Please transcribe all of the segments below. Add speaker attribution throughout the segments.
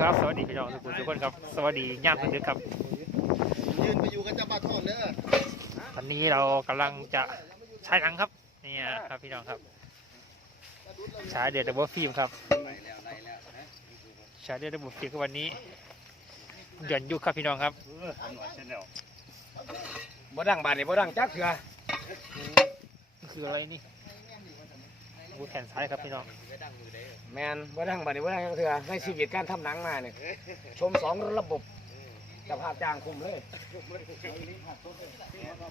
Speaker 1: ครับ สวัสดีพี่น้องทุกคนทุกคนครับ สวัสดีย่ามดึกๆครับ
Speaker 2: ยืนไปอยู่กันจะปลาทองเด้อ
Speaker 1: ตอนนี้เรากำลังจะใช้หนังครับเนี่ยครับพี่น้องครับฉายเดือดดับเบิลฟิล์มครับฉายเดือดดับเบิลฟิล์มคือวันนี้หย่อนยุคครับพี่น้องครับ
Speaker 3: บ่ดังบาดนี่บ่ดังจักเถื่อ
Speaker 1: นี่คืออะไรนี่ บูแขนซ้ายครับพี่น้อง
Speaker 3: แมนบ่ดังบาดนี่บ่ดังจักเถื่อในชีวิตการทำหนังมาเนี่ยชมสองระบบจะภาพจ้างคุมเลย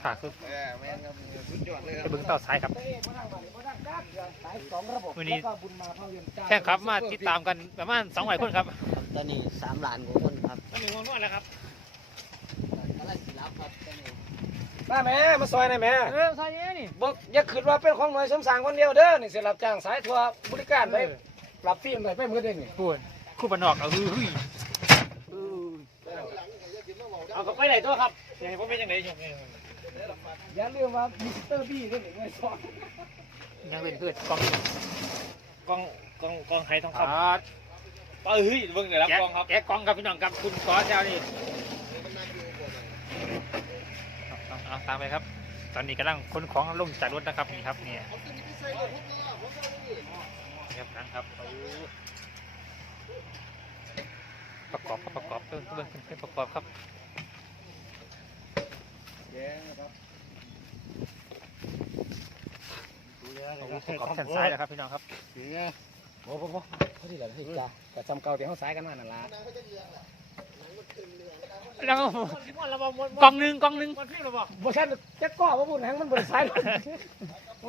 Speaker 1: ขาคือ
Speaker 2: เออแม่นครับสุดยอดเลยค
Speaker 1: ไป
Speaker 2: รับ
Speaker 1: เบิ้งเต่าซ้ายครับ
Speaker 3: บ่ดังบาดนี่บ่ดังจักเถื่อสายสองระบบ
Speaker 1: วันนี้
Speaker 3: แล้วก็บุญมาภาพยนตร์จ้า
Speaker 1: แข่งครับมาติดตามกันประมาณสองร้อยคนครับ
Speaker 4: ตอนนี้สามล้านกว่าคนครับ
Speaker 1: ตอนนี้งงนวดแล้วครับ
Speaker 4: กำลังสิรับครับตอนนี้
Speaker 3: มาแม่มาซอยหน่อยแม่
Speaker 1: เออซ้ายนี้นี่
Speaker 3: บ่อย่าคิดว่าเป็นของหน่วยสมสางคนเดียวเด้อนี่สิรับจ้างสายทัวร์บริการไปรับฟิล์มไปไปหมดเลยนี่
Speaker 1: ปูนคู่บันนอกเอาฮือฮือ
Speaker 3: เอาก็ไปไหนตัวครับ
Speaker 1: เดี๋ยวผมเป็นยังไงชม
Speaker 3: อย่าลืมว่ามิสเตอร์บี้นี่หน่วยสอน
Speaker 1: ยังเป็นเพื่อนกอง
Speaker 5: กองกองกองไฮทอง
Speaker 1: ครั
Speaker 5: คำ
Speaker 1: บ
Speaker 5: เอ้ยเบิ่งเลยรับ
Speaker 1: แกะ
Speaker 5: กองครับ
Speaker 1: แกะกองครับพี่น้องครับคุณขอแซวนี่เอาเอา ตามไปครับ ตอนนี้กำลังขนของลงจากรถนะครับนี่ครับเนี่ยนี่ครับนะครับเอาประกอบครับประกอบเพิ่มเพิ่มขึ้นประกอบครับเอาประกอบแขนซ้ายนะครับพี่น้องครับ
Speaker 3: โอ้โหเขาที่เหลือให้จ้าแต่จำเก่าที่เขาสายกันมานั่นล่ะ
Speaker 1: แล้วกล่องหนึ่งกล่องหนึ่ง
Speaker 3: บ่ใช่จะก่อว่าพูดหนังมันบ่ได้สาย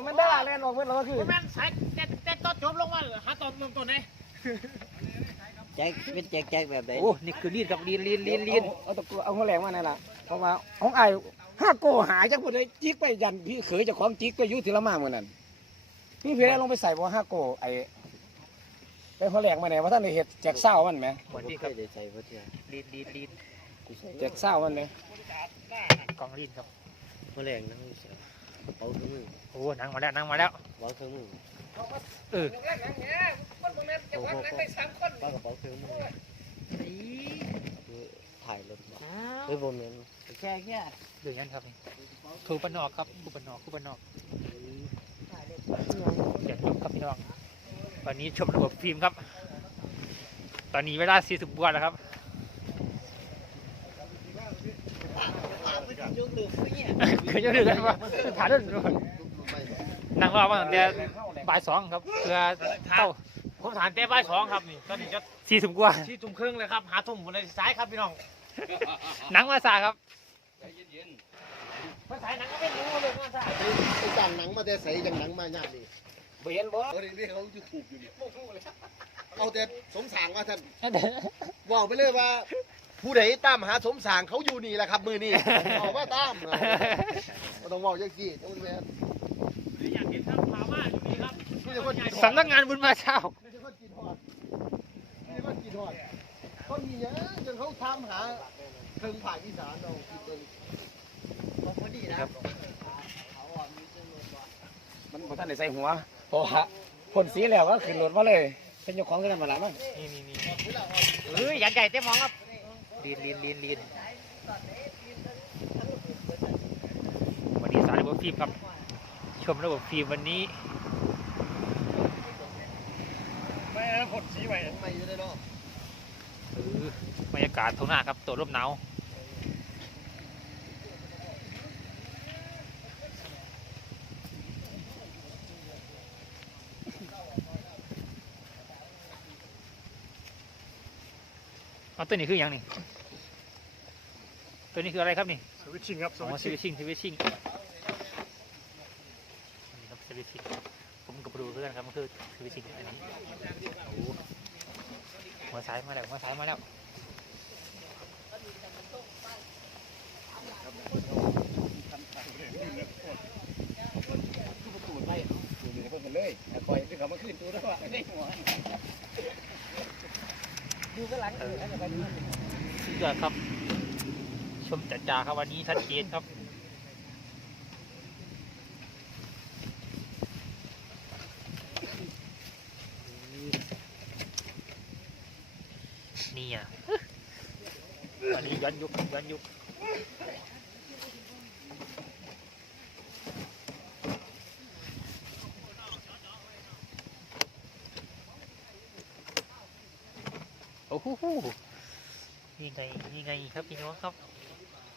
Speaker 3: มันได้แล่นออกเมื่อเราก็คือ
Speaker 5: แม่นสายแต่แต่ตอนจบลงมาหาตอนเริ่มต้นไหน
Speaker 4: แจ็คเป็นแจ็คแจ็คแบบไหน
Speaker 1: โอ้นี่คือลีดครับลีดลีดลีดลีด
Speaker 3: เอาตะกัวเอาหัวแหลงมานั่นล่ะเพราะว่าของไอ้ห้าโกหายจักพูดได้จิกไปยันพี่เขยเจ้าของจิกไปอยู่ทีละมาเหมือนนั้นพี่เพียลงไปใส่บ่ห้าโกไอ้ ไปหัวแหลงมาไหนว่าท่านได้เห็ดแจกเศร้ามันไหม
Speaker 1: สวัสดี
Speaker 4: เค
Speaker 1: ครับ
Speaker 4: ยได้ใส่บ่เทื่อ
Speaker 1: ลีดลีดลีด
Speaker 4: กูใส่
Speaker 3: แจกเศร้ามันไหม
Speaker 1: กล่องลีดครับ
Speaker 4: บ่แรงนะเป่าเครื่องมือ
Speaker 1: โอ้นั่งมาแล้วนั่งมาแล้ว
Speaker 4: เป่าเครื่องมือ
Speaker 1: เออ
Speaker 4: โอ้โหเป่ากระเป๋าเครื่องมือคือถ่ายรถบ่เฮ้ยบ่แม่นแค่แค่
Speaker 1: เดือนนั้นครับนี่ครูปนอกครับครูปนอกครูปนอกเสียงยุบครับพี่น้อง วันนี้ชมระบบฟิล์มครับ ตอนนี้เวลา 40บวกแล้วครับเคยจะดูกันว่าถ่ายด้วยนั่งรอมาตั้งแต่บ่ายสองครับเพื่อเข้า
Speaker 5: ผมถามแต่บ่ายสองครับนี่ตอนนี้จะ
Speaker 1: สี่สิบกว่า
Speaker 5: ที่ทุ่มครึ่งเลยครับหาทุ่มบนในสายครับพี่น้อง
Speaker 1: หนังมาสาครับ
Speaker 5: ภาษาหนังก็ไม่รู้เลยว่าซ่า
Speaker 2: ไปจ้างหนังมาแต่ใส่จังหนังมาญาตินี่
Speaker 3: บ่เห็นบ่
Speaker 2: เออนี่เขาอยู่ถูกอยู่นี่เอาแต่สมสางว่าท่านบอกไปเลยว่า ผู้ใดตามหาสมสางเขาอยู่นี่แหละครับมือนี่บอกว่าตามก็ต้องบอกยังสี่ต้องแม่น
Speaker 5: อยากเห็นครับถามว่าอยู่นี่ครับ
Speaker 2: นี่จะคนกิน
Speaker 1: สำนักงานบุญมาเช้า
Speaker 2: นี่จะคนกินทอดนี่จะคนกินทอดเขามีเยอะจนเขาทำหาเทิงผ่าอีสานเราคิดเอง
Speaker 4: พอดีนะ
Speaker 3: มันบ่ท่านได้ใส่หัว เพราะว่าพ่นสีแล้วก็ขึ้นรถมาเลย เป็นเจ้าของกันมาแล้วมั้ง
Speaker 1: นี่นี่นี่เฮ้ยยันใหญ่เต็มมองครับลีนลีนลีนลีนวันนี้สายระบบฟิล์มครับ ชมระบบฟิล์มวันนี้
Speaker 5: ไม่ผลชี้ไว้
Speaker 2: ไม่ได้เนาะ
Speaker 1: เออบรรยากาศทุ่งนาครับตัวร่มหนาว เอาตัวนี้คืออย่างนี้ตัวนี้คืออะไรครับนี่
Speaker 5: สวิตชิงครับส
Speaker 1: อ๋อ
Speaker 5: วิต
Speaker 1: ส
Speaker 5: ชิง
Speaker 1: วิตชิ่งสวิตชิ่งนี่ครับสวิตชิ่งผมกับดูเพื่อนครับมันคือสวิตชิ่งอันนี้โอ้โหหัวสายมาแล้วหัวสายมาแล้ว
Speaker 3: ตูดไปตูดไปเพิ่นเลยแต่คอยที่เขามาขึ้นตูดแล้วว่าได้หัว ดูก็หลังเออแล้วก็ไปดู
Speaker 1: สุดยอดครับ ชมจ่าครับวันนี้ชัดเจนครับนี่อะอันนี้ย้อนยุคย้อนยุคโอ้โห นี่ไงนี่ไงครับพี่น้องครับ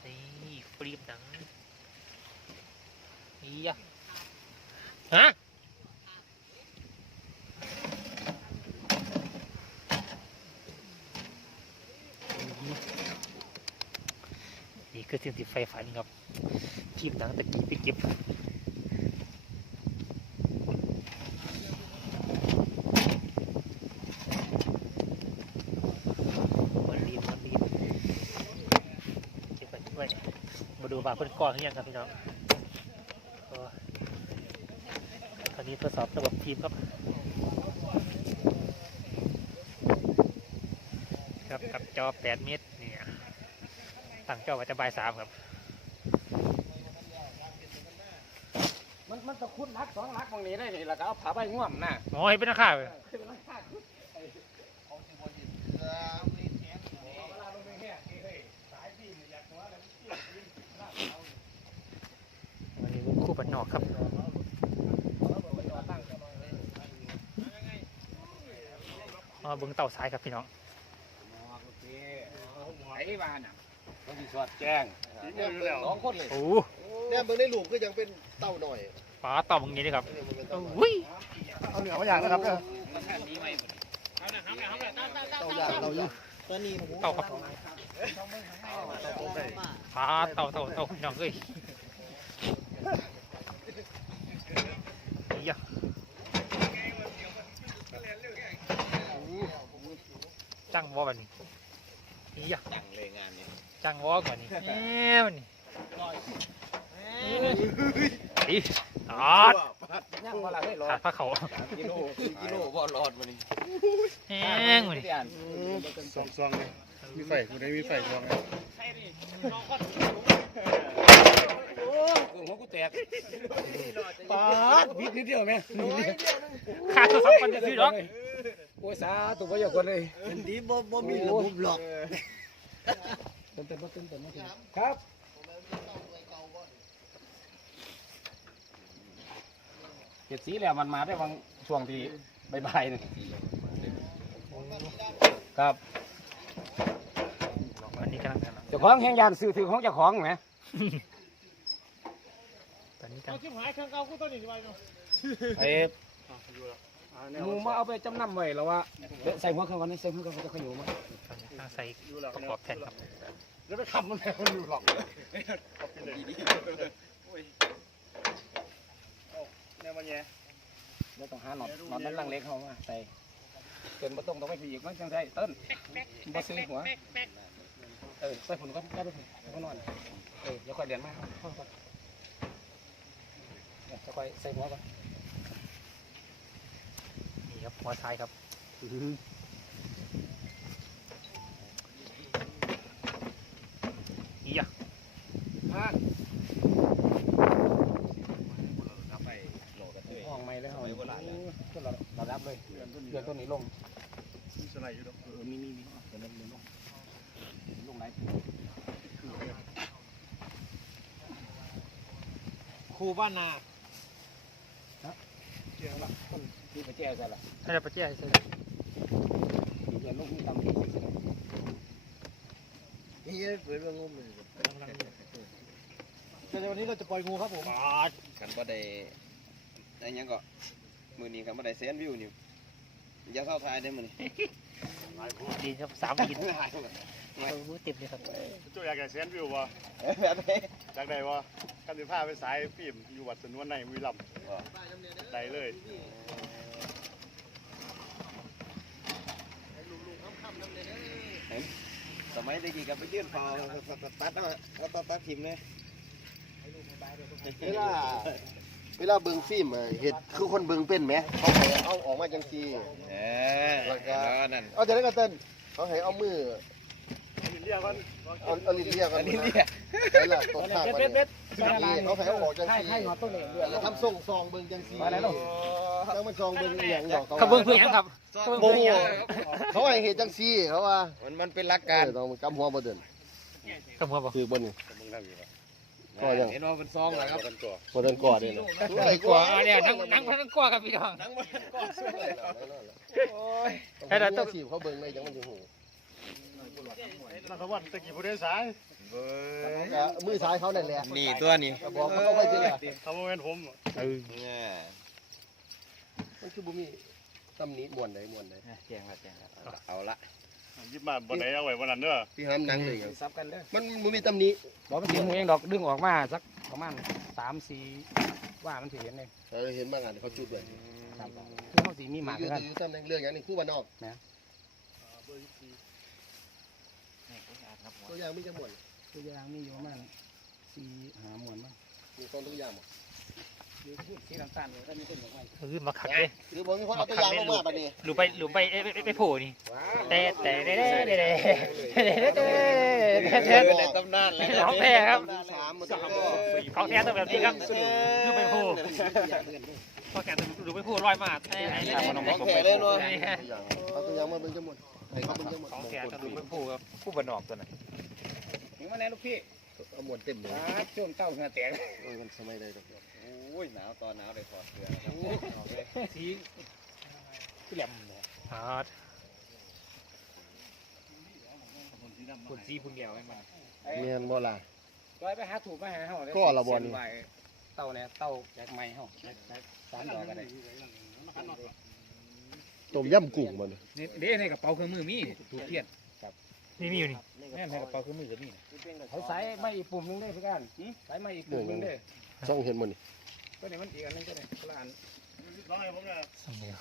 Speaker 1: นี่ฟรีมหนังนี่อะฮะนี่คือสิ่งที่ไฟฝันครับทีมหนังตะกี้ไปเก็บวันลีนวันลีนเก็บไปด้วย มาดูบาเพิ่นก้อนหรือยังครับพี่น้องก็คราวนี้ทดสอบระบบทีมครับ ครับกับจอ 8 เมตรเนี่ยตั้งเจ้าไว้จะบายสามครับ
Speaker 3: มันมันตะคุดรักสองรักตรงนี้ได้นี่แล้วก็เอาผ้าใบง่วมน่ะ
Speaker 1: โอ้ยเป็นราคาเลยวันนี้วง คู่บันนอกครับมาเบิ้งเต่าซ้ายครับพี่น้อง
Speaker 3: ไอ้บ้านอะต้องมีสอดแจ้ง
Speaker 2: เนี่ยเบิ่ง
Speaker 3: สองคนเลย
Speaker 1: โอ้
Speaker 2: เนี่ยเบิ่งในหลุมก็ยังเป็นเต้าหน่อย
Speaker 1: ปลาเต่ามึงนี้ด้วยครับ
Speaker 2: เนี่ยมันเป็นเต้าหน่อย
Speaker 1: อุ้ย
Speaker 5: เอาเหนือมาอย่างนะครับเนี่ย
Speaker 2: เต้าอย่างเต้าอยู่
Speaker 1: เต่าครับปลาเต่าเต่าเต่าพี่น้องเอ้ยเหี้ย จังวอแบบนี้เหี้ย
Speaker 3: จังเลยงานนี้
Speaker 1: จังวอก่อนนี่แหมมันนี่อีอ๋อ
Speaker 3: ย่างเวลาได้รอ
Speaker 1: ขาดผ้าเขา
Speaker 3: กิโลกิโลบ่รอดมานี่
Speaker 1: แห้งมันนี่
Speaker 5: ซองซองเลยมีไฟกูได้มีไฟซองเลย
Speaker 3: หัวกูแตกปาดบิดนิดเดียวไหม
Speaker 1: ขาดโทรศัพท์กันเดี๋ยวพี่น้อง
Speaker 3: โอ้ยสาตัวประโยชน์คนเลย
Speaker 4: เป็นดีบ่บ่มีระบบหรอก
Speaker 3: เต้นเต้นเต้นเต้นเต้นครับเจ็ดสีแล้วมันมาได้บางช่วงที่ใบๆนี่ครับ
Speaker 1: อันนี้กำลัง
Speaker 3: เจ้าของแห่งยานซื้อถือของเจ้าของไหม
Speaker 1: ตอนนี้กำลัง
Speaker 5: ชิบหายเครื่องเก่ากูตัวนี้ไปเนาะ
Speaker 3: ไอ้ หมูมาเอาไปจำนำไว้แล้วว่าเดี๋ยวใส่หัวเขาก่อนนี่ใส่หัวเขาจะขยุ่ม
Speaker 1: กำลังใส่ประกอบแผ่นครับ
Speaker 5: แล้วไปขับมันแม่มันอยู่หรอกเนี่ยมันแย่
Speaker 3: เดี๋ยวต้องหาหนอดหนอดนั่นลังเล็กเขามาใส่เต้นมาตรงต้องไปผีอีกมันจังได้เต้นมาซื้อหัวเออใส่ผุนก็ได้ไปผุนแล้วก็นอนเออเดี๋ยวค่อยเดือนมาเข้าก่อนเดี๋ยวจะค่อยใส่หัวก่อน
Speaker 1: นี่ครับหัวท้ายครับอีอะ
Speaker 3: ห้านห้องไม่เลยห้องก็ระดับเลยเดือนต้นนี้ลง
Speaker 5: มีสไลด์อยู่ดอก
Speaker 3: เออมีมีมีเดี๋ยวลงเดี๋ยวลงลงไหน
Speaker 5: ครูบ้านนา
Speaker 3: มีไปแจ้ใส่ละ
Speaker 1: ให้เราไปแจ้ใช่
Speaker 3: มีเงินลูกมีตำที่สิ
Speaker 2: นี่เปิดเรื่องงมเลย
Speaker 5: แต่วันนี้เราจะปล่อยงูครับผม
Speaker 6: กันบ่ได้ได้หยังก็มือนี้กันบ่ได้แสนวิวนี่อย่าเศร้าทายได้อมื้อนี้
Speaker 1: ดีครับสามดินโอ้โหเต็มเลยครับ
Speaker 5: จุอยากได้แสนวิวบ่
Speaker 6: แบบนี้
Speaker 5: อยากได้บ่กันสิพาไปสายฟิล์มอยู่วัดสนวนในบุรีรัมย์ได้เลย
Speaker 6: สมัยตะกี้ก็ไปยื่นเฝ้าตัดเอาเอาตัดตัดทิ่มเลย
Speaker 2: เวลาเวลาเบิ่งฟิล์มอะเห็ดคือคนเบิ่งเป็นไหมเขาให้เอาออกมาจังซี่
Speaker 6: เออแล้วก็นั่น
Speaker 2: เอาจากนั้นก็เต้นเขาให้เอามือ
Speaker 5: เรียกกัน
Speaker 2: เอาเอาลิ้นเลียกัน
Speaker 6: อันนี้
Speaker 2: นะ
Speaker 6: เรียก
Speaker 2: ใช่ละตกข้าง
Speaker 3: เบ็
Speaker 2: มา
Speaker 3: ดเบ็ด
Speaker 2: เนี่ย
Speaker 3: เบ็ด
Speaker 2: นี่เขาให้เอาออกจัง
Speaker 3: ให้
Speaker 2: ซี่
Speaker 3: ให้หนอต้นนี้เดือน
Speaker 2: แล้วทำส่งซองเบิ่งจังซี่
Speaker 3: ไปไหนลูก
Speaker 2: แล้วมันซองเบิ่งอหย่างดอก
Speaker 1: เขาเบิ่งเพื่อนครับ
Speaker 2: โมโหเขาให้เหตุจังซี่เขาว่า
Speaker 6: มันมันเป็นหลักการ
Speaker 2: เออต้องกำหัวบ่เดิน
Speaker 1: เขาหัวบอก
Speaker 2: คือบ่นี่
Speaker 5: มึงทำอยู่ปะ
Speaker 2: ก็ยัง
Speaker 6: เห็นว่าเป็นซองแล้วครับ
Speaker 5: กันตัว
Speaker 2: บ่เดินกอดเลยนะไอ้กอด
Speaker 1: อ่าเนี่ยนั่งนั่งพันกว่าครับพี่น้อง
Speaker 2: ให้เราต้องสีบเขาเบิ่งเลยจังมันสิหู
Speaker 5: นักขวัญตะกี้ผู้โดยสาร
Speaker 2: ก็มือซ้ายเขานั่นแหละ
Speaker 6: นี่ตัวนี้
Speaker 2: ก็บอกเขาต้องไปสิล่ะ
Speaker 5: ทำโมเมนผม
Speaker 6: เนี่ย
Speaker 2: มันคือบ่มีตำหนิม่วนใดม่วนใด
Speaker 6: เอาละ
Speaker 5: ยิบมาบนไหนเอาไว้วันนั้นเด้อ
Speaker 2: พี่ห้ามนั่งเลยหยัง
Speaker 3: ซับกันเด้อ
Speaker 2: มันบ่มีตำหนิ
Speaker 3: บอกมันสิหูเองดอกดึงออกมาสักประมาณสามสี่ว่ามันสิเห็นเลย
Speaker 2: เออเห็นบางอันเขาจุดไว้
Speaker 3: ครับคือเขาสิมีหมาก
Speaker 2: อยู่
Speaker 3: กัน
Speaker 2: อยู่ตำแหน่งเรื่องอย่างนี้คู่บ้านนอกตัวอย่างมีจังม่วน
Speaker 3: ตัวอย่างมีอยู่ประมาณสี่หาหมวนมั้ง
Speaker 2: มีคนตัวอย่างบ่
Speaker 3: อยู่ที่สีน้ำตาลอยู่ถ้ามีค นบอกว่า
Speaker 1: คือมาขัดเลย
Speaker 2: หรือบ่มีคนเอาตัวยางลงมาบัดนี้
Speaker 1: หลุไปหลุไปเอ้ยไปไปโผล่นี่
Speaker 3: ว้า
Speaker 1: แต่แต่เด้เด้เด้เด้เด้เด้เด้เด้
Speaker 6: เป็นในตำนานแล้ว
Speaker 1: ของแท้ครับ
Speaker 2: สามมันก็
Speaker 1: ของแท้ต้องแบบนี้ครับหลุไปโผล่พอแกหลุไปโผล่ลอยมาแต่ไหนเลย
Speaker 6: ของแท้เลยเนาะ
Speaker 2: เอาตัวย่างมาเบิ่งจังม่วนเขาเบิ่งจังม่วน
Speaker 1: ของแท้ต้องหลุไปโผล่ครับผู้บนนอกตัวนั้น
Speaker 3: ถึงมาแน่ลูกพี่
Speaker 2: เอาม่วนเต็มเลย
Speaker 3: ครับช่วงเต้าเหงื่อแตก
Speaker 2: เออมันสมัยใดดอก
Speaker 6: โอ้ยหนาวตอนหนาวเลยถอดเสื้อครับ
Speaker 3: สีที่แหลมเนี่ย
Speaker 1: อ๋อ
Speaker 3: คนสีพุ่นเดียวให้มัน
Speaker 2: แม่นบ่ล่ะ
Speaker 3: ร้อยไปหาถูกมาหาเฮา
Speaker 2: ก็ละบ่นี่
Speaker 3: เต้าเนี่ยเต้าจากไม้เฮาสามดอกก็ได้
Speaker 2: ต้มยำกุ้งบ่นี่
Speaker 3: นี่เด้ในกระเป๋าเครื่องมือมีถูกเทียน
Speaker 1: นี่มีอยู่นี่
Speaker 3: แม่นในกระเป๋าเครื่องมือก็มีเขาใส่ไม้อีกปุ่มหนึงเด้พี่กันใส่ไม้อีกปุ่มหนึงเด้
Speaker 2: ซ่องเห็นบ่นี่
Speaker 3: ก็เนี่ยมันอีกอันนึงก็เนี่ยคนละอัน
Speaker 5: น้องไอ้ผมเนี่ย
Speaker 1: สองเดียว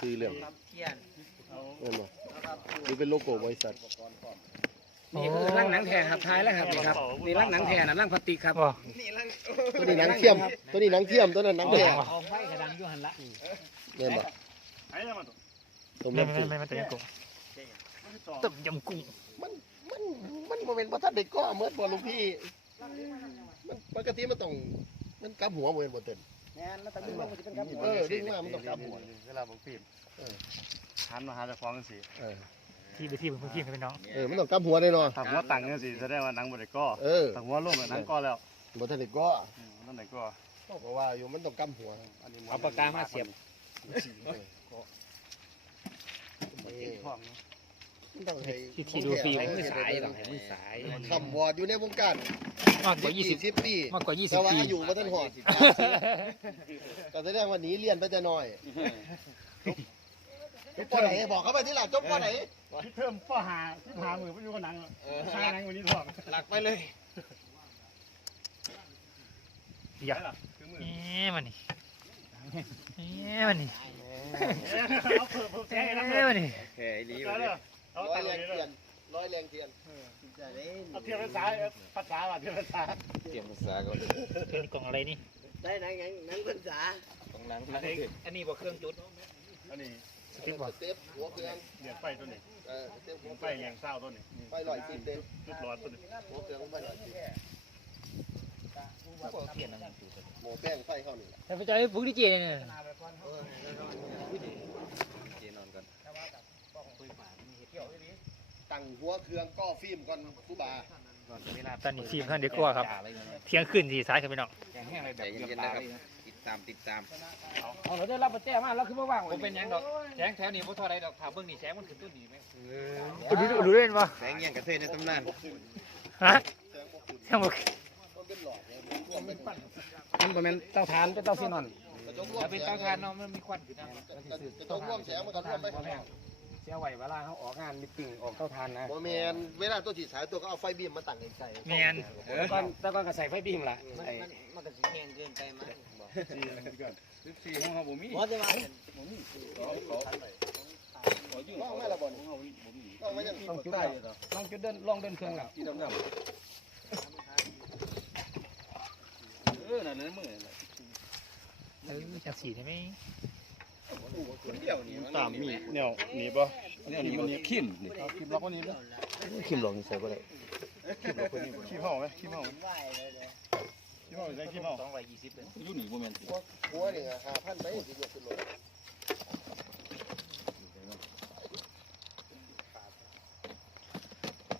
Speaker 2: คือเรื่อง
Speaker 3: เทียน
Speaker 2: แม่นบ่หรือเป็นโลโก้บริษัท
Speaker 3: นี่คือร่างหนังแท้ครับท้ายแล้วครับนี่ครับนี่ร่างหนังแท้น่ะร่างพลาสติกครับ
Speaker 1: ว้า
Speaker 2: ตัวนี้หนังเทียม ตัวนี้หนังเทียมตัวนั้นหนังแท้
Speaker 3: เอาไฟกระดังอยู่หันละ
Speaker 2: แม่นบ่
Speaker 5: ไอ้เนี่ยมันตัว
Speaker 2: ต้ม
Speaker 1: ไม่
Speaker 2: ยำ
Speaker 1: ไม่
Speaker 2: กุ้ง
Speaker 1: ไม่ไม่ตัวยังกุ้ง
Speaker 5: มัน ต่อ
Speaker 1: ต้มยำกุ้ง
Speaker 2: มันมันมันบ่เป็นบ่ทันได้ก่อเหมือนบ่ลุงพี่มันปกติมันต้องมันกลับหัวบ่แม่นบ่เต้น
Speaker 3: แม่นแล้วแต่ดึงลงมันจะเป็นครับ
Speaker 2: เออดึงมามันต้องกลับหัว
Speaker 5: เวลาผมฟิล์มหันมาหาเจ้าของกันสิ
Speaker 2: เออ
Speaker 1: ที่ไปที่เป็นพื้นที่กันเป็นน้อง
Speaker 2: เออมันต้องกลับหัวแน่นอน
Speaker 5: ถ้าหัวตังกันสิแสดงว่าหนังบ่ได้ก่อ
Speaker 2: เออ
Speaker 5: ถ้าหัวลงหนังก่อแล้ว
Speaker 2: บ่ทันได้ก่อ
Speaker 5: นั่นไหนก่อ
Speaker 2: เพราะว่าอยู่มันต้องกลับหัว
Speaker 3: เอาปากกามาเสียบ
Speaker 2: มัน ต้องให้
Speaker 1: ที่ที่ดูฟิล์ม
Speaker 3: มือสายหรอมือสาย
Speaker 2: คำวอดอยู่ในวงการ
Speaker 1: มากกว่ายี่สิบ
Speaker 2: 10ปี
Speaker 1: มากกว่ายี่สิ
Speaker 2: แต่
Speaker 1: บ
Speaker 2: ว่า
Speaker 1: ปี
Speaker 2: อายุบ่ทันฮอดก็แสดงว่าหนีเรียนไปแต่น้อยจบปไหนบอกเขาไปที่หลังจบปไหน
Speaker 5: ที่เพิ่มป้อหาที่หามือไปอยู่กับหนังใช่หนังวันนี้ทอง
Speaker 6: หลักไปเลย
Speaker 1: อย่าเอ๊ะมันนี่เอ๊ะมันนี่
Speaker 5: เอาเพิ่มเพิ่มแซ่
Speaker 1: เอ๊ะ
Speaker 5: น้ำ
Speaker 1: มันนี่
Speaker 6: แค่ไอ้ลี
Speaker 5: เอาเลย เอา
Speaker 2: ร้อ
Speaker 5: ตั
Speaker 2: ย
Speaker 5: ง
Speaker 2: แร
Speaker 5: ค์
Speaker 2: ง
Speaker 5: เลย
Speaker 2: เทียนร้อยแรงเทียน
Speaker 5: เอาเทียบภาษาภาษาว่าเทียบภาษา
Speaker 6: เตรียมภาษาก่อน
Speaker 1: เป็นกล่องอะไรนี่
Speaker 6: ได้หนังหนังหนังภาษาต้องหนังภาษา
Speaker 3: อันนี้บ่เครื่องจุด
Speaker 5: อันนี้
Speaker 1: สติ๊กบอร์ด
Speaker 2: เต็ปหัวเครื่อง
Speaker 5: เดี๋ยวไฟตัวนี้
Speaker 2: เออเต็ปหัว
Speaker 5: ไฟแยงเศร้าตัวนี้
Speaker 2: ไฟลอยสิบเต็ม
Speaker 5: จุดร้อนตัวนี้
Speaker 2: หัวเครื่องไฟลอยสิบหมูแป้งไฟเข้านี่แหละ
Speaker 1: แต่ไปจอยบุกดีเจเนี่ย
Speaker 6: เจนอนก่อน
Speaker 2: ตั้งหัวเครื่องก่อฟิล์มก่อนครูบา
Speaker 1: ตอนนี้ฟิล์มท่านเด็กกว่าครับ เที่ยงคืนสี่สายครับพี่น้อง
Speaker 3: แข็งแห้งเลย
Speaker 6: ใจ
Speaker 3: แบบ
Speaker 6: เย็นๆนะครับติดตามติดตาม
Speaker 3: เอาเราได้รับมาแจ้มาแล้วคือบ่ว่าง
Speaker 7: ผมเป็นหยังดอกแสงแถวนี้บ่เท่าไรดอกถามเบิ่งนี่แสงมันขึ้นต้นนี้ไหม
Speaker 1: รู้รู้เล่นปะ
Speaker 6: แสงเงี้ยงกระเทยในตำนาน
Speaker 1: ฮะเที่ยงบุก
Speaker 2: มันเป็นหลอดเนี่ยมันเป็นปั้น
Speaker 3: มันบ่แม่นเต้าถ่านเป็นเต้าฟีนอน
Speaker 2: กระจกร่ว
Speaker 7: ถ้ามเป็นเตาถ่านเนาะมันมีควันขึ้นนะ
Speaker 2: กระจกร่วมแสงมันก็ร่วมไปข้างนอก
Speaker 3: เสียไว้เวลาเขาออกงานมีติ่งออกเต้าถ่านนะ
Speaker 2: โมเมนเวลาตัวจีสายตัวก็เอาไฟบีมมาตั้งใส่
Speaker 1: แมน
Speaker 3: แต่ก่อนแต่ก่อนก็ใส่ไฟบีมล่ะไอ้
Speaker 6: มันก็สิแห้งเกินไปมั้ย
Speaker 7: สี่ห้องเขาบ่มี
Speaker 6: บ่ได้ว่า
Speaker 2: ว่างไม่ละบอลว่างไม่ยัง
Speaker 3: ต้องจุด
Speaker 2: ได้
Speaker 3: แล้วลองจุดเดินลองเดินเครื่องแล้ว
Speaker 2: ที่ดำ
Speaker 7: เออนั่นนั่นมือ
Speaker 1: เออจับสีได้ไหม
Speaker 6: คนเดียวนี่
Speaker 5: ตามมีแนวหนีป่ะแนวหนีมันขีมนี่ขีมล็อกวันนี้ป่ะ
Speaker 2: คิมหลงใส่ก็ได้
Speaker 5: ขีมล็อกวันนี้ขีมห่อไหมขีมห่อไหม
Speaker 2: เขี้
Speaker 5: เมาใส่ขี้เมา
Speaker 7: สองร้อยยี่สิบเลย
Speaker 5: อยู่นี่บ่แม่นสิ
Speaker 2: หัวนี่ห้าพันไปสิยกขึ้นรถ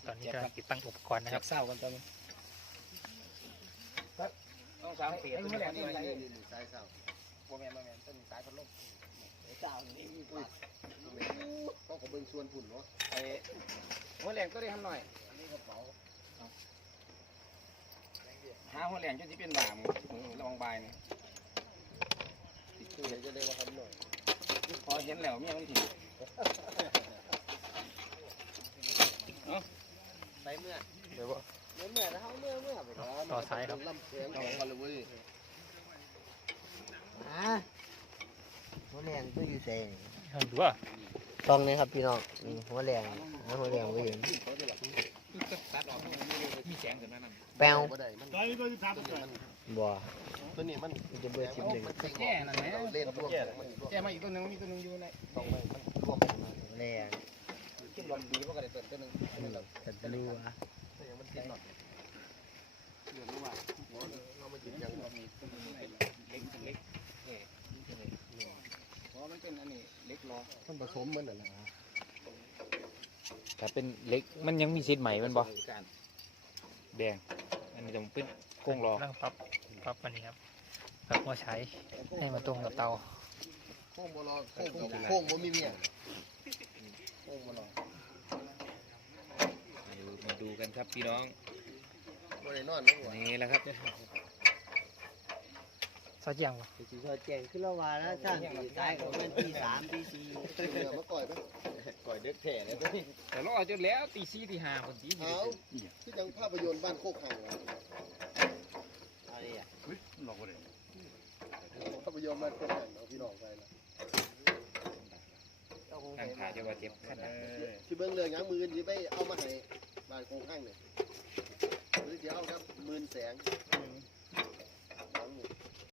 Speaker 1: ตอนนี้กำลังติดตั้งอุปกรณ์นะครับ
Speaker 3: เศร้ากันตอนนี้
Speaker 7: ต้องสามปี
Speaker 3: ไอ้หัวแหลมนี่
Speaker 2: นี่
Speaker 3: อะไร
Speaker 2: นี่นี่สายเสา
Speaker 3: บ่แม่นบ่แม่นต้น สายพัดลม
Speaker 2: เจ้านี่อุ้ยต้องขอเบิ่งส่วนพุ่นเนาะ
Speaker 3: ไอ้หัวแหลมตัวนี้ทำหน่อยหาหัวแหลมจนสิเป็นด่างมือระวังบายนี่
Speaker 2: คือเห็นจะได้ว่าทำหน่อย
Speaker 3: พอเห็นแล้วเมียมันถี
Speaker 4: ไปเมื่อ
Speaker 1: เดี๋ยวว่า
Speaker 4: เมื่อเมื่อแล้วเมื่อเมื่อไปก่อน
Speaker 1: ต่อสายครับ
Speaker 2: ลำแขนของกันเลยเว้ย
Speaker 4: อ่า หัวแรงก็อยู่ใส่
Speaker 1: ดูว่า
Speaker 4: ต้องนี่ครับพี่น้องนี่หัวแรงนะหัวแรงก็เห็น
Speaker 7: ตัดออกมีแสงขึ้นมานั่น
Speaker 4: แปว
Speaker 2: บ่ได้มัน
Speaker 5: ตอนนี้ตัวที่ถามตัว
Speaker 4: บ่
Speaker 2: ตัวนี้มัน
Speaker 4: มันจะเบื่อชิมหนึ่ง
Speaker 2: มันเต็ง
Speaker 3: แก่นั่นแหละ
Speaker 2: เล่นร่วมมันร่วม
Speaker 3: แก่มาอีกตัวหนึงมีตัวหนึงอยู่ใน
Speaker 2: ต้องไม่มันร่วมกันมา
Speaker 4: หัวแรง
Speaker 3: ขึ้นลมดีเพราะก็ได้เปิดตัวหนึง
Speaker 4: ตัดรัว
Speaker 2: มันติดหน่อยเดี๋ยวรู้ว่าเรามาจิบยังมี
Speaker 3: เล็กเล็กเออ เพราะมันเป็นอันนี้เล็กล้อ
Speaker 2: มันผสมมันน่ะนะ
Speaker 7: ถ้าเป็นเล็กมันยังมีเศษใหม่มันบ่
Speaker 3: การ
Speaker 7: แดง อันนี้ต้องเป็นกงรอ
Speaker 1: เริ่มปรับปรับอันนี้ครับปรับหัวใช้ให้มันตรงกับเตา
Speaker 2: โค้งบ่รอโค้งบ่โค้งบ่มีเมียโค้งบ่รอ
Speaker 7: มาดูกันครับพี่น้อง
Speaker 2: บ่ได้นอนนะหัว
Speaker 7: นี่แหละครับ
Speaker 1: ซอสเจียงวะ
Speaker 4: สีทอดแจงขึ้นแล้วว่าแล้วช่างตีสายของมันตีสามตีสี่
Speaker 2: เนื้อมาก่อยไป
Speaker 6: ก่อยเด็กแท้เลยตัวนี้
Speaker 7: แต่รอจนแล้วตีสี่ตีห้าคนตี
Speaker 2: เอาที่จังภาพยนตร์บ้านโคกหังอะ
Speaker 4: อะไรอะ
Speaker 5: เฮ้ยหลอกบ่ได้
Speaker 2: ภาพยนตร์บ้านโคกหังเอาพี่น้องไปนะ
Speaker 7: ทางขาจะว่าเจ็บขนาด
Speaker 2: ที่เบิ่งเรื่องหยังมือนี่ไปเอามาให้บ้านโคกหังเนี่ยหรือสิเอาครับหมื่นแสง